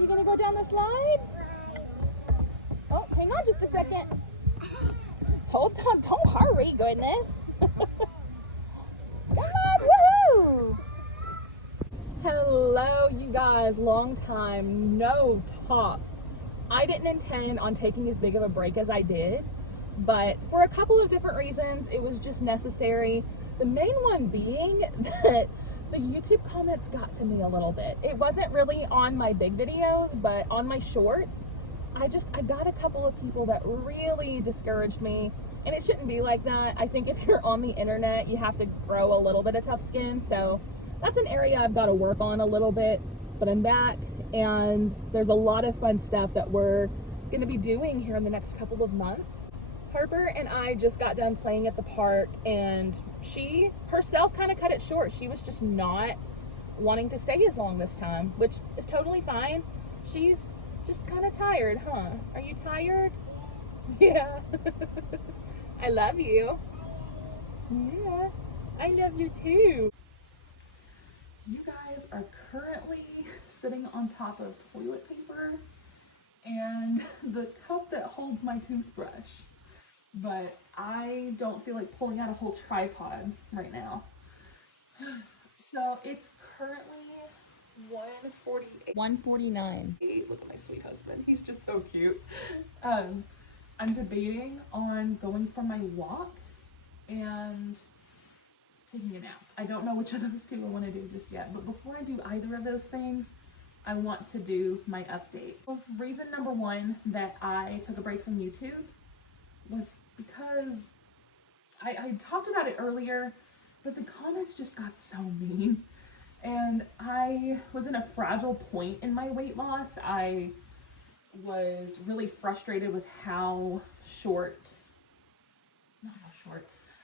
You gonna go down the slide? Oh, hang on just a second. Hold on, don't hurry, goodness. Come on, woohoo! Hello, you guys, long time, no talk. I didn't intend on taking as big of a break as I did, but for a couple of different reasons, it was just necessary. The main one being that the YouTube comments got to me a little bit. It wasn't really on my big videos, but on my shorts, I got a couple of people that really discouraged me, and it shouldn't be like that. I think if you're on the internet, you have to grow a little bit of tough skin, so that's an area I've got to work on a little bit, but I'm back, and there's a lot of fun stuff that we're going to be doing here in the next couple of months. Harper and I just got done playing at the park, and she herself kind of cut it short. She was just not wanting to stay as long this time, which is totally fine. She's just kind of tired, huh? Are you tired? Yeah. I love you. Yeah, I love you too. You guys are currently sitting on top of toilet paper and the cup that holds my toothbrush, but I don't feel like pulling out a whole tripod right now. So it's currently 1:49. Look at my sweet husband, he's just so cute. I'm debating on going for my walk and taking a nap. I don't know which of those two I want to do just yet, but before I do either of those things, I want to do my update. Well, reason number one that I took a break from YouTube was because I talked about it earlier, but the comments just got so mean, and I was in a fragile point in my weight loss. I was really frustrated with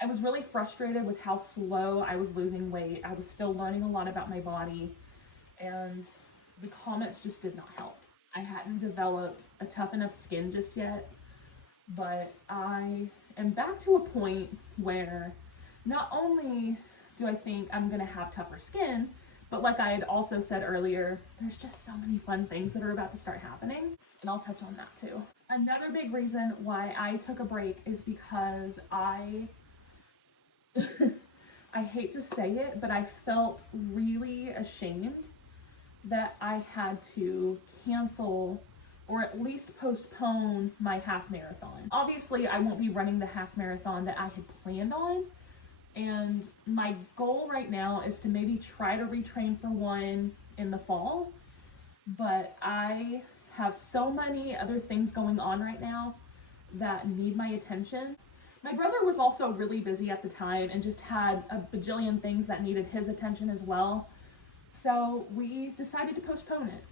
I was really frustrated with how slow I was losing weight. I was still learning a lot about my body, and the comments just did not help. I hadn't developed a tough enough skin just yet, but I am back to a point where not only do I think I'm gonna have tougher skin, but like I had also said earlier, there's just so many fun things that are about to start happening, and I'll touch on that too. Another big reason why I took a break is because I hate to say it, but I felt really ashamed that I had to cancel or at least postpone my half marathon. Obviously, I won't be running the half marathon that I had planned on, and my goal right now is to maybe try to retrain for one in the fall, but I have so many other things going on right now that need my attention. My brother was also really busy at the time and just had a bajillion things that needed his attention as well, so we decided to postpone it.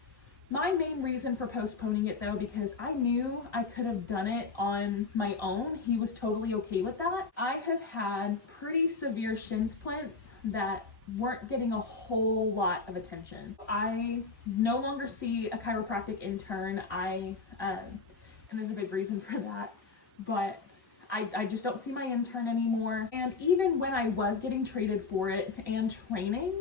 My main reason for postponing it though, because I knew I could have done it on my own. He was totally okay with that. I have had pretty severe shin splints that weren't getting a whole lot of attention. I no longer see a chiropractic intern. And there's a big reason for that, but I just don't see my intern anymore. And even when I was getting treated for it and training,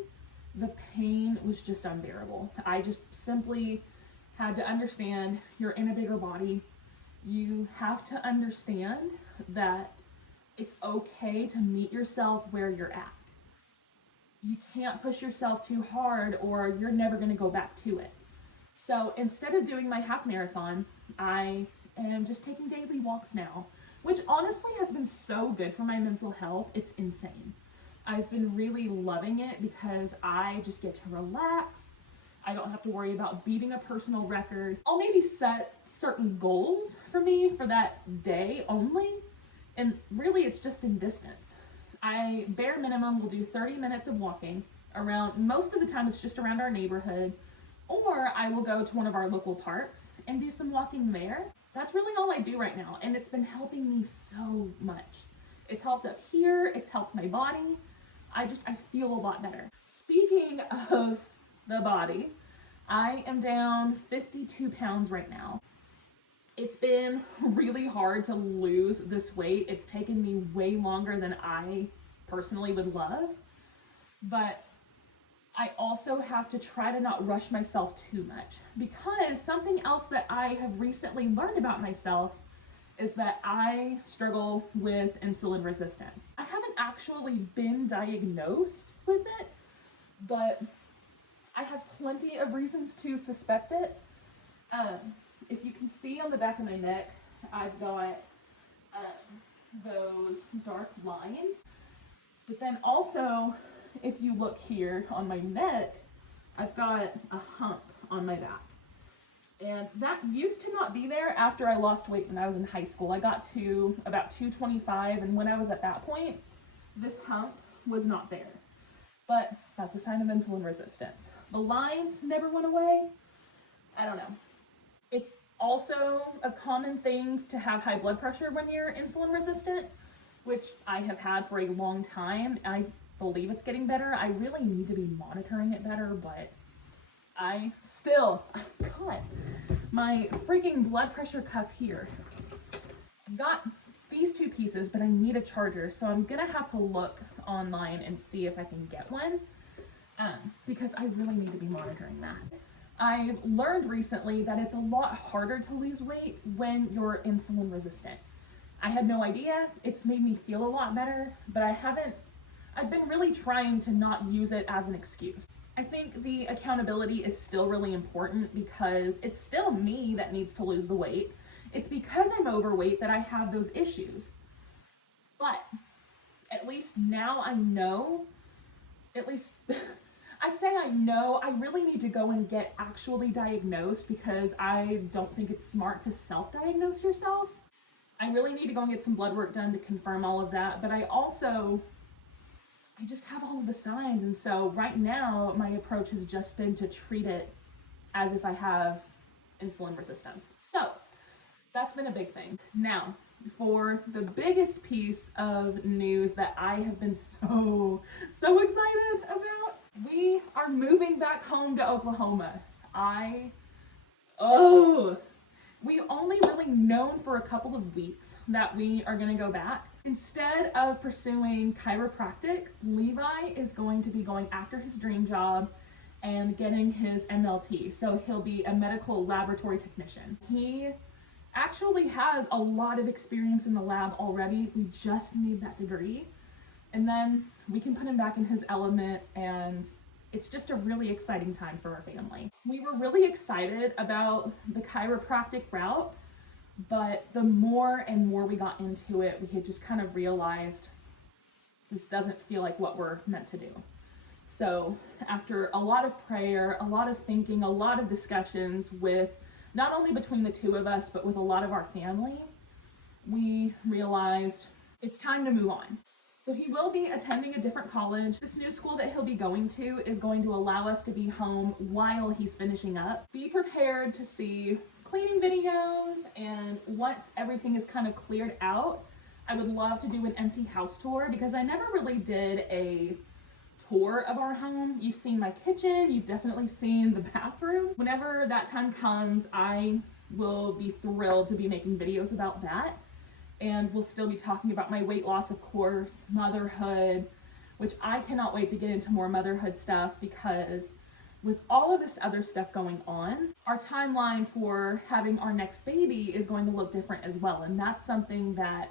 the pain was just unbearable. I just simply had to understand you're in a bigger body. You have to understand that it's okay to meet yourself where you're at. You can't push yourself too hard or you're never going to go back to it. So instead of doing my half marathon, I am just taking daily walks now, which honestly has been so good for my mental health. It's insane. I've been really loving it because I just get to relax. I don't have to worry about beating a personal record. I'll maybe set certain goals for me for that day only, and really it's just in distance. I bare minimum will do 30 minutes of walking around. Most of the time it's just around our neighborhood, or I will go to one of our local parks and do some walking there. That's really all I do right now, and it's been helping me so much. It's helped up here, it's helped my body. I feel a lot better. Speaking of the body, I am down 52 pounds right now. It's been really hard to lose this weight. It's taken me way longer than I personally would love, but I also have to try to not rush myself too much, because something else that I have recently learned about myself is that I struggle with insulin resistance. I haven't actually been diagnosed with it, but I have plenty of reasons to suspect it. If you can see on the back of my neck, I've got those dark lines. But then also, if you look here on my neck, I've got a hump on my back. And that used to not be there after I lost weight when I was in high school. I got to about 225, and when I was at that point, this hump was not there. But that's a sign of insulin resistance. The lines never went away. I don't know. It's also a common thing to have high blood pressure when you're insulin resistant, which I have had for a long time. I believe it's getting better. I really need to be monitoring it better, but I've got my freaking blood pressure cuff here. I've got these two pieces, but I need a charger, so I'm gonna have to look online and see if I can get one, because I really need to be monitoring that. I've learned recently that it's a lot harder to lose weight when you're insulin resistant. I had no idea. It's made me feel a lot better, but I've been really trying to not use it as an excuse. I think the accountability is still really important, because it's still me that needs to lose the weight. It's because I'm overweight that I have those issues. But at least now I know, at least I say I know, I really need to go and get actually diagnosed, because I don't think it's smart to self-diagnose yourself. I really need to go and get some blood work done to confirm all of that, but I just have all of the signs, and so right now my approach has just been to treat it as if I have insulin resistance. So that's been a big thing. Now, for the biggest piece of news that I have been so excited about, we are moving back home to Oklahoma. We've only really known for a couple of weeks that we are going to go back. Instead of pursuing chiropractic, Levi is going to be going after his dream job and getting his MLT. So he'll be a medical laboratory technician. He actually has a lot of experience in the lab already. We just need that degree, and then we can put him back in his element, and it's just a really exciting time for our family. We were really excited about the chiropractic route, but the more and more we got into it, we had just kind of realized this doesn't feel like what we're meant to do. So after a lot of prayer, a lot of thinking, a lot of discussions with not only between the two of us, but with a lot of our family, we realized it's time to move on. So he will be attending a different college. This new school that he'll be going to is going to allow us to be home while he's finishing up. Be prepared to see cleaning videos, and once everything is kind of cleared out, I would love to do an empty house tour, because I never really did a tour of our home. You've seen my kitchen, you've definitely seen the bathroom. Whenever that time comes, I will be thrilled to be making videos about that. And we'll still be talking about my weight loss, of course, motherhood, which I cannot wait to get into more motherhood stuff, because with all of this other stuff going on, our timeline for having our next baby is going to look different as well. And that's something that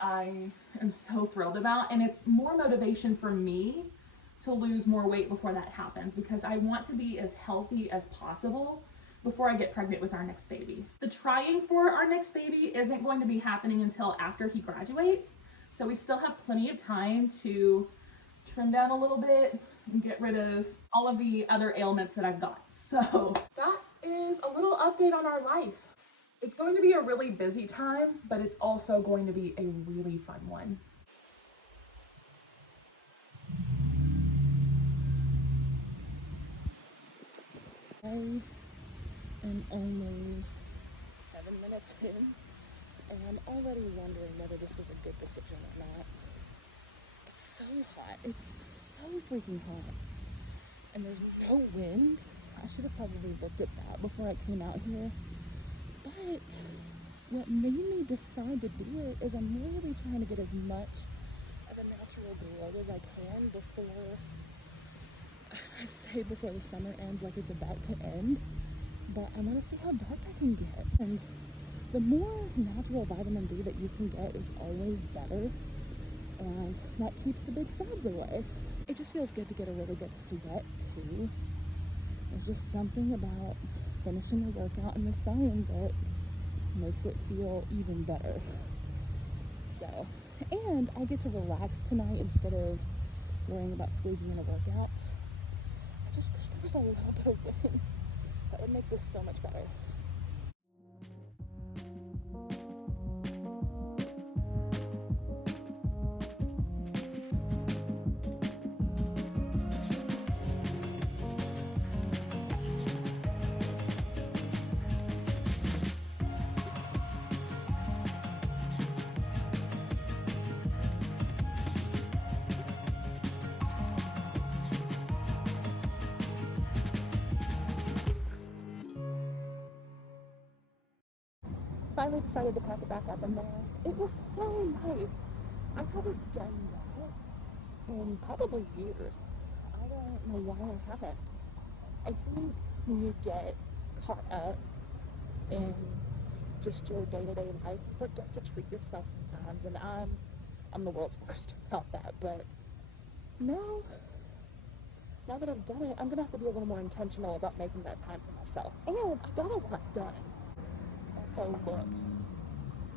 I am so thrilled about. And it's more motivation for me to lose more weight before that happens, because I want to be as healthy as possible before I get pregnant with our next baby. The trying for our next baby isn't going to be happening until after he graduates, so we still have plenty of time to trim down a little bit and get rid of all of the other ailments that I've got. So that is a little update on our life. It's going to be a really busy time, but it's also going to be a really fun one. I am only 7 minutes in, and I'm already wondering whether this was a good decision or not. It's so hot. It's so freaking hot. And there's no wind. I should have probably looked at that before I came out here. But what made me decide to do it is I'm really trying to get as much of a natural glow as I can before I say before the summer ends like it's about to end, but I want to see how dark I can get. And the more natural vitamin D that you can get is always better, and that keeps the big SABs away. It just feels good to get a really good sweat too. There's just something about finishing a workout in the sun that makes it feel even better. So, and I get to relax tonight instead of worrying about squeezing in a workout. I just wish there was a little bit of wind. That would make this so much better. Finally decided to pack it back up in there. It was so nice. I haven't done that in probably years. I don't know why I haven't. I think when you get caught up in just your day-to-day life, you forget to treat yourself sometimes, and I'm the world's worst about that, but now that I've done it, I'm gonna have to be a little more intentional about making that time for myself. And I got a lot done. So look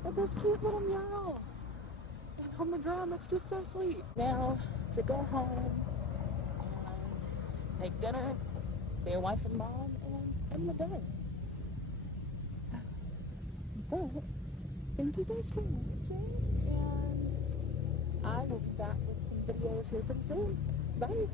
at this cute little mural. And on the ground, that's just so sweet. Now to go home and make dinner, be a wife and mom, and I'm done. But thank you guys for watching, and I will be back with some videos here pretty soon. Bye.